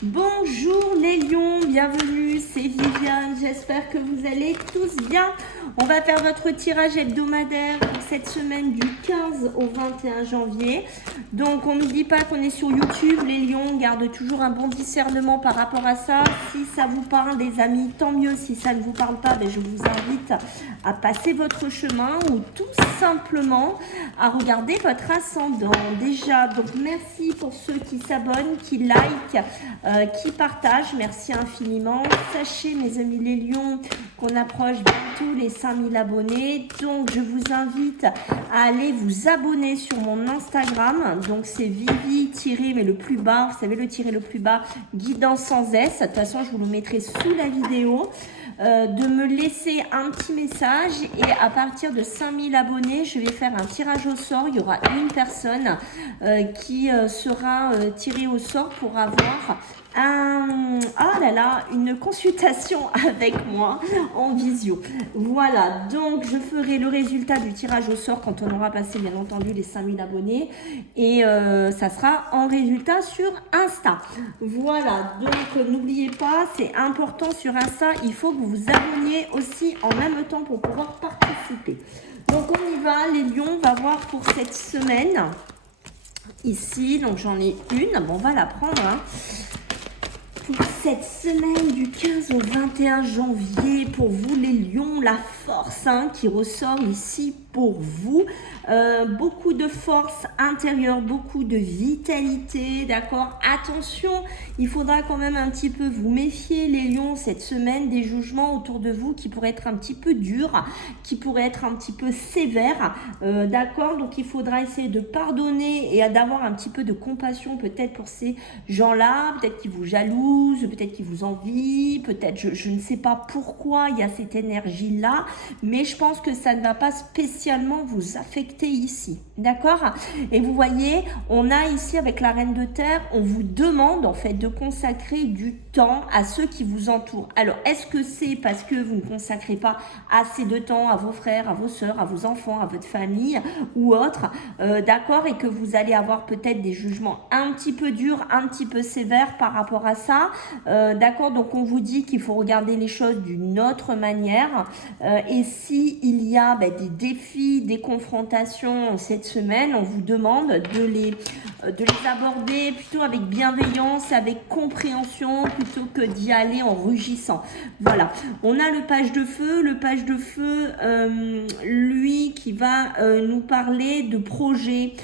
Bonjour les lions, bienvenue, c'est Viviane, j'espère que vous allez tous bien. On va faire votre tirage hebdomadaire pour cette semaine du 15 au 21 janvier. Donc on n'oublie pas qu'on est sur YouTube, les lions, on garde toujours un bon discernement par rapport à ça. Si ça vous parle les amis, tant mieux. Si ça ne vous parle pas, je vous invite à passer votre chemin ou tout simplement à regarder votre ascendant. Déjà, donc merci pour ceux qui s'abonnent, qui likent, qui partagent, merci infiniment. Sachez mes amis les lions qu'on approche bientôt les 5000 abonnés, donc je vous invite à aller vous abonner sur mon Instagram. Donc c'est Vivi mais le plus bas, vous savez le tirer le plus bas, guidance sans S. De toute façon je vous le mettrai sous la vidéo. De me laisser un petit message et à partir de 5000 abonnés je vais faire un tirage au sort. Il y aura une personne qui sera tirée au sort pour avoir une consultation avec moi en visio. Voilà, donc je ferai le résultat du tirage au sort quand on aura passé bien entendu les 5000 abonnés et ça sera en résultat sur Insta. Voilà, donc n'oubliez pas, c'est important sur Insta, il faut que vous vous abonniez aussi en même temps pour pouvoir participer. Donc on y va, les lions, on va voir pour cette semaine. Ici, donc j'en ai une, bon on va la prendre, hein. Pour cette semaine du 15 au 21 janvier, pour vous les lions, la force qui ressort ici pour vous. Beaucoup de force intérieure, beaucoup de vitalité, d'accord. Attention, il faudra quand même un petit peu vous méfier les lions cette semaine des jugements autour de vous qui pourraient être un petit peu durs, qui pourraient être un petit peu sévères, d'accord. Donc il faudra essayer de pardonner et d'avoir un petit peu de compassion peut-être pour ces gens-là, peut-être qu'ils vous jalousent, peut-être qu'ils vous envient, peut-être je ne sais pas pourquoi il y a cette énergie-là, mais je pense que ça ne va pas spécialement vous affecter ici, d'accord. Et vous voyez, on a ici avec la reine de terre, on vous demande en fait de consacrer du temps à ceux qui vous entourent. Alors est-ce que c'est parce que vous ne consacrez pas assez de temps à vos frères, à vos sœurs, à vos enfants, à votre famille ou autre, d'accord, et que vous allez avoir peut-être des jugements un petit peu durs, un petit peu sévères par rapport à ça, d'accord. Donc on vous dit qu'il faut regarder les choses d'une autre manière, et si il y a des défis, des confrontations cette semaine, on vous demande de les aborder plutôt avec bienveillance, avec compréhension, plutôt que d'y aller en rugissant. Voilà, on a le page de feu. Le page de feu, lui qui va nous parler de projets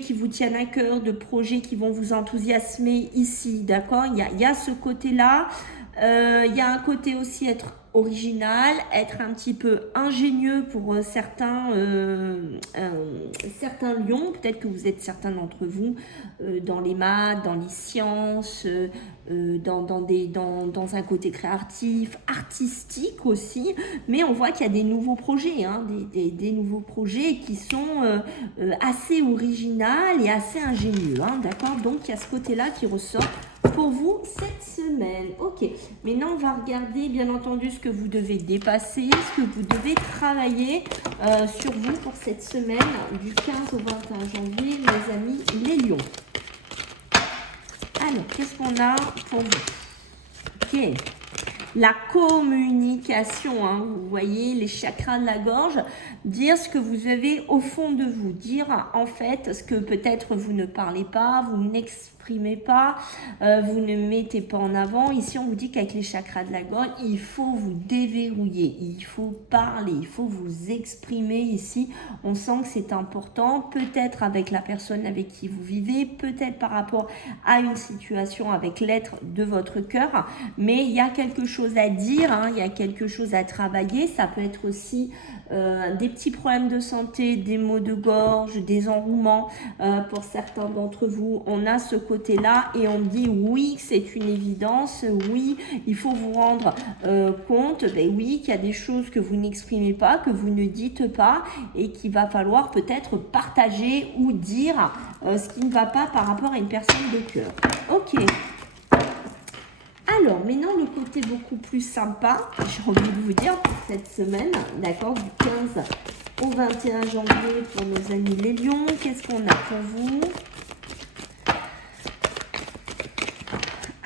qui vous tiennent à cœur, de projets qui vont vous enthousiasmer ici, d'accord. Il y a ce côté-là. Il y a un côté aussi être original, être un petit peu ingénieux pour certains lions. Peut-être que vous êtes certains d'entre vous dans les maths, dans les sciences, dans un côté créatif, artistique aussi. Mais on voit qu'il y a des nouveaux projets, des nouveaux projets qui sont assez originaux et assez ingénieux, d'accord. Donc il y a ce côté-là qui ressort pour vous cette semaine. Ok, maintenant on va regarder bien entendu ce que vous devez dépasser, ce que vous devez travailler sur vous pour cette semaine du 15 au 21 janvier, mes amis les lions. Alors, qu'est-ce qu'on a pour vous? Ok, la communication, vous voyez les chakras de la gorge, dire ce que vous avez au fond de vous, dire en fait ce que peut-être vous ne parlez pas, vous n'exprimez pas, vous ne mettez pas en avant. Ici on vous dit qu'avec les chakras de la gorge, il faut vous déverrouiller, il faut parler, il faut vous exprimer. Ici on sent que c'est important, peut-être avec la personne avec qui vous vivez, peut-être par rapport à une situation avec l'être de votre cœur, mais il y a quelque chose à dire, il y a quelque chose à travailler. Ça peut être aussi des petits problèmes de santé, des maux de gorge, des enrouements pour certains d'entre vous. On a ce côté-là et on dit oui, c'est une évidence, oui, il faut vous rendre compte, oui, qu'il y a des choses que vous n'exprimez pas, que vous ne dites pas et qu'il va falloir peut-être partager ou dire ce qui ne va pas par rapport à une personne de cœur. Ok. Alors, maintenant, le côté beaucoup plus sympa, j'ai envie de vous dire, pour cette semaine, d'accord, du 15 au 21 janvier pour nos amis les lions, qu'est-ce qu'on a pour vous?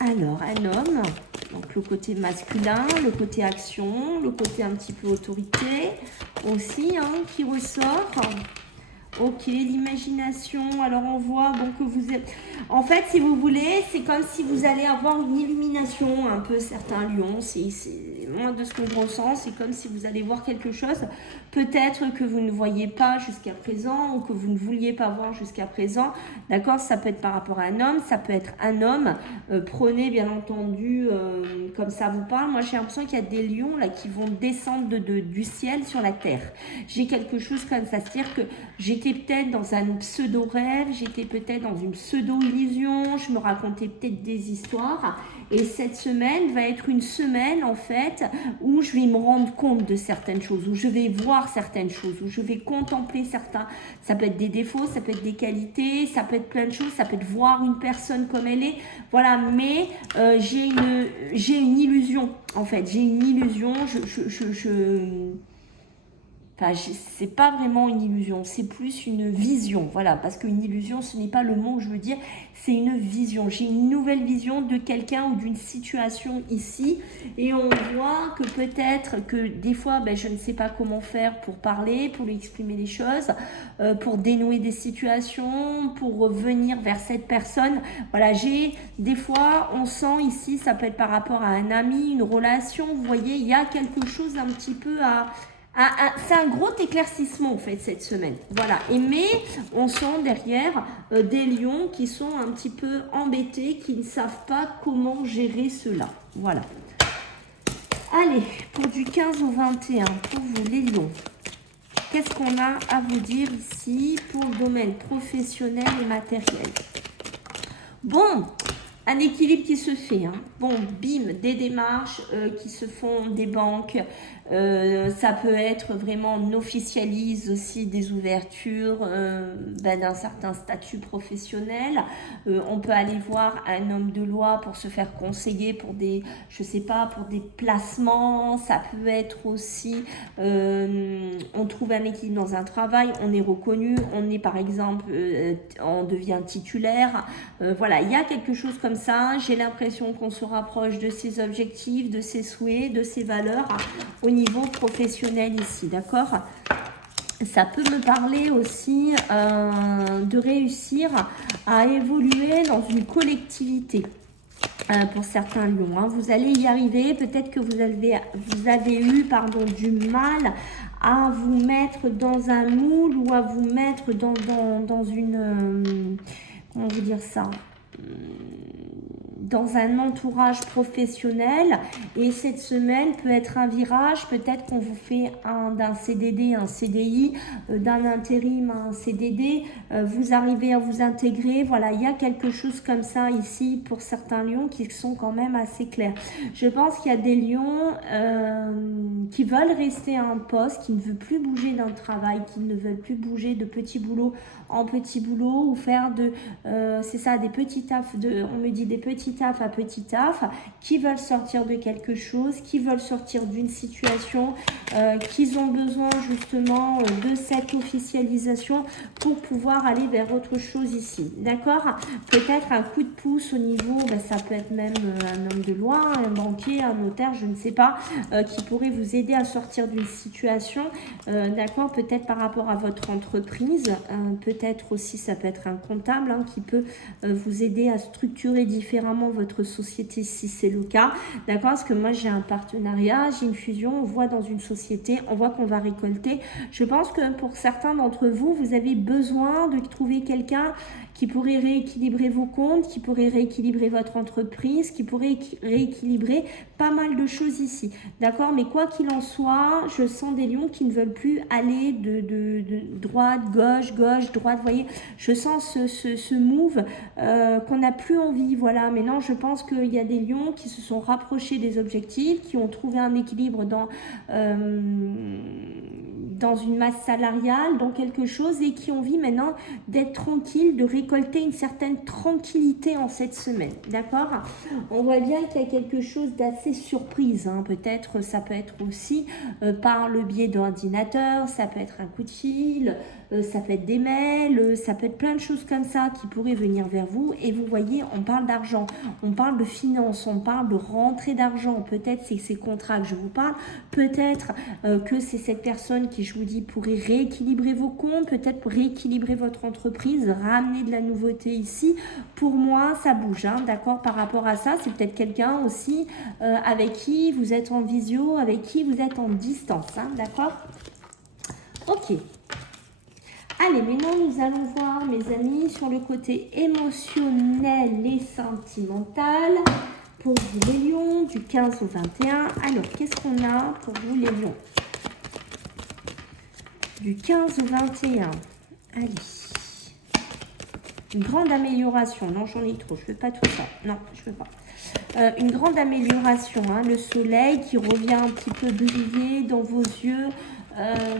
Alors, un homme, donc le côté masculin, le côté action, le côté un petit peu autorité aussi, hein, qui ressort. Ok, l'imagination. Alors on voit bon, que vous êtes... En fait, si vous voulez, c'est comme si vous allez avoir une illumination, un peu certains lions. C'est moi de ce que je ressens, c'est comme si vous allez voir quelque chose, peut-être que vous ne voyez pas jusqu'à présent ou que vous ne vouliez pas voir jusqu'à présent. D'accord, ça peut être par rapport à un homme, ça peut être un homme. Prenez bien entendu, comme ça vous parle. Moi, j'ai l'impression qu'il y a des lions là qui vont descendre du ciel sur la terre. J'ai quelque chose comme ça, c'est-à-dire que j'étais peut-être dans un pseudo-rêve, j'étais peut-être dans une pseudo-illusion, je me racontais peut-être des histoires. Et cette semaine va être une semaine en fait où je vais me rendre compte de certaines choses, où je vais voir certaines choses, où je vais contempler certains. Ça peut être des défauts, ça peut être des qualités, ça peut être plein de choses, ça peut être voir une personne comme elle est. Voilà, mais j'ai une illusion en fait, j'ai une illusion, Enfin, c'est pas vraiment une illusion, c'est plus une vision, voilà, parce qu'une illusion, ce n'est pas le mot que je veux dire, c'est une vision. J'ai une nouvelle vision de quelqu'un ou d'une situation ici, et on voit que peut-être que des fois, je ne sais pas comment faire pour parler, pour lui exprimer les choses, pour dénouer des situations, pour revenir vers cette personne. Voilà, des fois, on sent ici, ça peut être par rapport à un ami, une relation, vous voyez, il y a quelque chose un petit peu c'est un gros éclaircissement en fait cette semaine. Voilà. Mais on sent derrière des lions qui sont un petit peu embêtés, qui ne savent pas comment gérer cela. Voilà. Allez, pour du 15 au 21, pour vous les lions. Qu'est-ce qu'on a à vous dire ici pour le domaine professionnel et matériel? Bon, un équilibre qui se fait. Hein. Bon, bim, des démarches qui se font des banques. Ça peut être vraiment, on officialise aussi des ouvertures d'un certain statut professionnel. On peut aller voir un homme de loi pour se faire conseiller pour des, je sais pas, pour des placements. Ça peut être aussi, on trouve un équilibre dans un travail, on est reconnu, on est par exemple, on devient titulaire. Voilà, il y a quelque chose comme ça. J'ai l'impression qu'on se rapproche de ses objectifs, de ses souhaits, de ses valeurs au niveau professionnel ici, d'accord? Ça peut me parler aussi de réussir à évoluer dans une collectivité. Pour certains lions, hein. Vous allez y arriver. Peut-être que vous avez eu du mal à vous mettre dans un moule ou à vous mettre dans une... comment vous dire ça, dans un entourage professionnel, et cette semaine peut être un virage, peut-être qu'on vous fait d'un CDD un CDI, d'un intérim un CDD, vous arrivez à vous intégrer. Voilà, il y a quelque chose comme ça ici pour certains lions qui sont quand même assez clairs. Je pense qu'il y a des lions qui veulent rester à un poste, qui ne veulent plus bouger d'un travail, qui ne veulent plus bouger de petit boulot en petit boulot, ou faire c'est ça, des petits tafs, on me dit des petits tafs à petit taf, qui veulent sortir de quelque chose, qui veulent sortir d'une situation, qu'ils ont besoin justement de cette officialisation pour pouvoir aller vers autre chose ici, d'accord? Peut-être un coup de pouce au niveau, ça peut être même un homme de loi, un banquier, un notaire, je ne sais pas, qui pourrait vous aider à sortir d'une situation, d'accord? Peut-être par rapport à votre entreprise, peut-être aussi ça peut être un comptable qui peut vous aider à structurer différemment votre société si c'est le cas, d'accord? Parce que moi j'ai un partenariat, j'ai une fusion, on voit dans une société, on voit qu'on va récolter. Je pense que pour certains d'entre vous, vous avez besoin de trouver quelqu'un qui pourrait rééquilibrer vos comptes, qui pourrait rééquilibrer votre entreprise, qui pourrait rééquilibrer pas mal de choses ici, d'accord? Mais quoi qu'il en soit, je sens des lions qui ne veulent plus aller de droite, gauche, droite, vous voyez, je sens ce move qu'on n'a plus envie, voilà. Maintenant, je pense qu'il y a des lions qui se sont rapprochés des objectifs, qui ont trouvé un équilibre dans une masse salariale, dans quelque chose, et qui ont envie maintenant d'être tranquille, de récolter une certaine tranquillité en cette semaine, d'accord? On voit bien qu'il y a quelque chose d'assez surprise, peut-être, ça peut être aussi par le biais d'ordinateur, ça peut être un coup de fil, ça peut être des mails, ça peut être plein de choses comme ça qui pourraient venir vers vous. Et vous voyez, on parle d'argent, on parle de finances, on parle de rentrée d'argent. Peut-être c'est ces contrats que je vous parle, peut-être que c'est cette personne qui, je vous dis, pourrait rééquilibrer vos comptes, peut-être pour rééquilibrer votre entreprise, ramener de la nouveauté ici. Pour moi, ça bouge, hein, d'accord, par rapport à ça. C'est peut-être quelqu'un aussi avec qui vous êtes en visio, avec qui vous êtes en distance, hein, d'accord. Ok. Allez, maintenant nous allons voir, mes amis, sur le côté émotionnel et sentimental pour vous les lions, du 15 au 21. Alors, qu'est-ce qu'on a pour vous les lions? Du 15 au 21. Allez. Une grande amélioration. Non, j'en ai trop. Je ne veux pas tout ça. Non, je ne veux pas. Une grande amélioration. Hein, le soleil qui revient un petit peu briller dans vos yeux,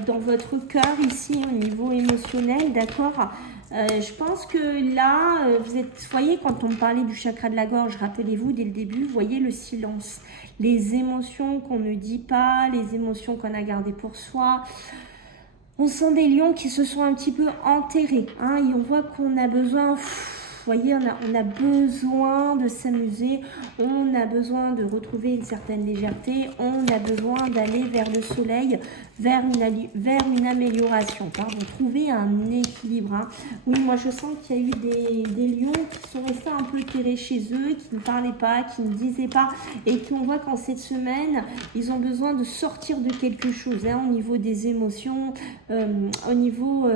dans votre cœur ici au niveau émotionnel. D'accord. Je pense que là, vous voyez, quand on parlait du chakra de la gorge, rappelez-vous dès le début, vous voyez le silence. Les émotions qu'on ne dit pas, les émotions qu'on a gardées pour soi. On sent des lions qui se sont un petit peu enterrés, hein, et on voit qu'on a besoin, vous voyez, on a besoin de s'amuser, on a besoin de retrouver une certaine légèreté, on a besoin d'aller vers le soleil, vers une amélioration, pardon, trouver un équilibre. Hein. Oui, moi je sens qu'il y a eu des lions qui sont restés un peu terrés chez eux, qui ne parlaient pas, qui ne disaient pas, et qu'on voit qu'en cette semaine, ils ont besoin de sortir de quelque chose, hein, au niveau des émotions, au niveau,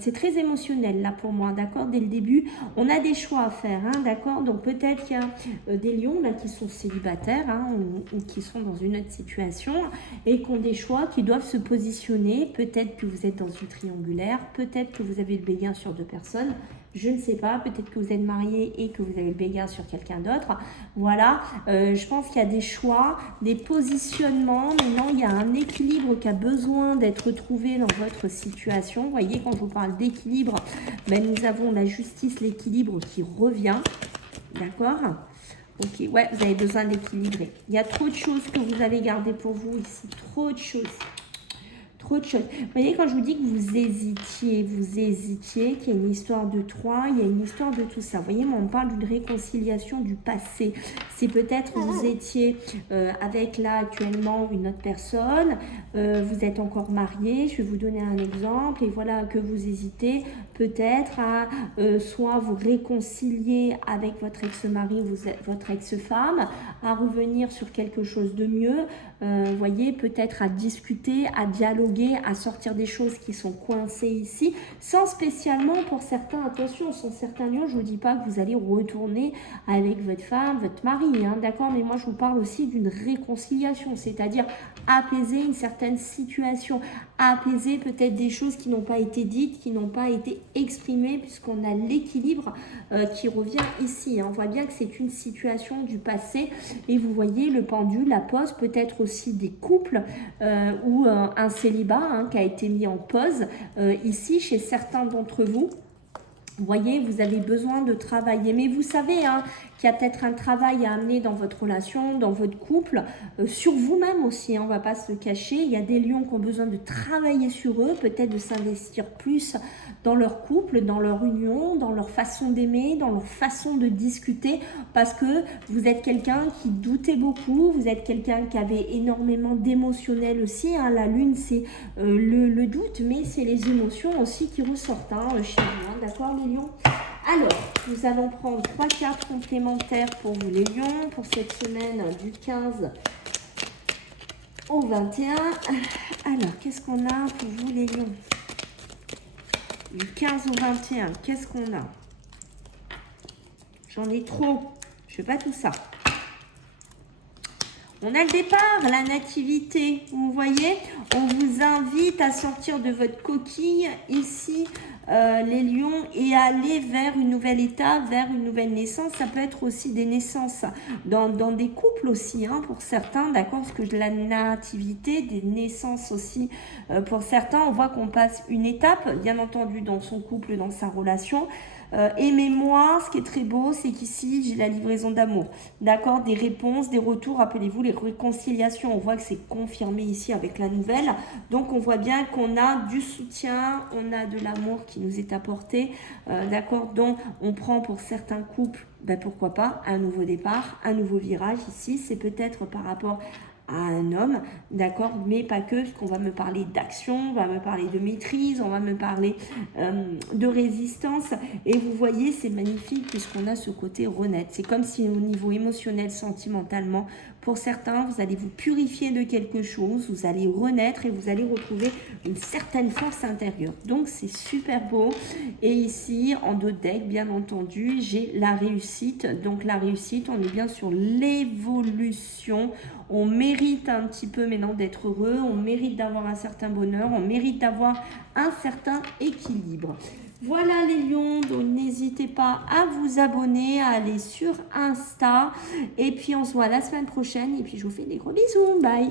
c'est très émotionnel là pour moi, d'accord, dès le début, on a des choix à faire, hein, d'accord, donc peut-être qu'il y a des lions là qui sont célibataires, hein, ou qui sont dans une autre situation, et qui ont des choix qui doivent se positionner, peut-être que vous êtes dans une triangulaire, peut-être que vous avez le béguin sur 2 personnes, je ne sais pas, peut-être que vous êtes marié et que vous avez le béguin sur quelqu'un d'autre. Voilà, je pense qu'il y a des choix, des positionnements. Maintenant, il y a un équilibre qui a besoin d'être trouvé dans votre situation. Vous voyez, quand je vous parle d'équilibre, ben, nous avons la justice, l'équilibre qui revient. D'accord ? Ok, ouais, vous avez besoin d'équilibrer. Il y a trop de choses que vous avez gardées pour vous ici. Trop de choses. Trop de choses. Vous voyez, quand je vous dis que vous hésitiez, qu'il y a une histoire de 3, il y a une histoire de tout ça. Vous voyez, moi, on parle d'une réconciliation du passé. C'est peut-être vous étiez avec là actuellement une autre personne, vous êtes encore marié, je vais vous donner un exemple, et voilà que vous hésitez peut-être à soit vous réconcilier avec votre ex-mari, votre ex-femme, à revenir sur quelque chose de mieux, voyez, peut-être à discuter, à dialoguer, à sortir des choses qui sont coincées ici, sans spécialement pour certains, attention, sans certains lieux, je ne vous dis pas que vous allez retourner avec votre femme, votre mari, hein, d'accord, mais moi je vous parle aussi d'une réconciliation, c'est-à-dire apaiser une certaine situation, apaiser peut-être des choses qui n'ont pas été dites, qui n'ont pas été exprimées, puisqu'on a l'équilibre qui revient ici, hein. On voit bien que c'est une situation du passé, et vous voyez le pendule, la pause, peut-être aussi des couples ou un célibat, hein, qui a été mis en pause ici chez certains d'entre vous. Vous voyez, vous avez besoin de travailler. Mais vous savez hein, qu'il y a peut-être un travail à amener dans votre relation, dans votre couple, sur vous-même aussi. Hein, on ne va pas se le cacher. Il y a des lions qui ont besoin de travailler sur eux, peut-être de s'investir plus dans leur couple, dans leur union, dans leur façon d'aimer, dans leur façon de discuter. Parce que vous êtes quelqu'un qui doutait beaucoup. Vous êtes quelqu'un qui avait énormément d'émotionnel aussi. Hein. La lune, c'est le doute, mais c'est les émotions aussi qui ressortent hein, chez vous. Hein, d'accord, les lions? Alors, nous allons prendre 3 cartes complémentaires pour vous les lions, pour cette semaine du 15 au 21. Alors, qu'est-ce qu'on a pour vous les lions? Du 15 au 21, qu'est-ce qu'on a? J'en ai trop, je ne fais pas tout ça. On a le départ, la nativité, vous voyez, on vous invite à sortir de votre coquille ici, les lions, et aller vers une nouvelle étape, vers une nouvelle naissance. Ça peut être aussi des naissances dans des couples aussi, hein, pour certains, d'accord, parce que la nativité, des naissances aussi, pour certains, on voit qu'on passe une étape, bien entendu, dans son couple, dans sa relation. Aimez-moi, ce qui est très beau, c'est qu'ici, j'ai la livraison d'amour. D'accord? Des réponses, des retours. Rappelez-vous, les réconciliations, on voit que c'est confirmé ici avec la nouvelle. Donc, on voit bien qu'on a du soutien, on a de l'amour qui nous est apporté. D'accord? Donc, on prend pour certains couples, ben pourquoi pas, un nouveau départ, un nouveau virage ici. C'est peut-être par rapport à un homme, d'accord, mais pas que, puisqu'on va me parler d'action, on va me parler de maîtrise, on va me parler de résistance, et vous voyez, c'est magnifique, puisqu'on a ce côté renaître. C'est comme si au niveau émotionnel, sentimentalement, pour certains, vous allez vous purifier de quelque chose, vous allez renaître et vous allez retrouver une certaine force intérieure. Donc, c'est super beau. Et ici, en dos de deck, bien entendu, j'ai la réussite. Donc, la réussite, on est bien sur l'évolution. On mérite un petit peu maintenant d'être heureux, on mérite d'avoir un certain bonheur, on mérite d'avoir un certain équilibre. Voilà les lions, donc n'hésitez pas à vous abonner, à aller sur Insta. Et puis on se voit la semaine prochaine. Et puis je vous fais des gros bisous. Bye!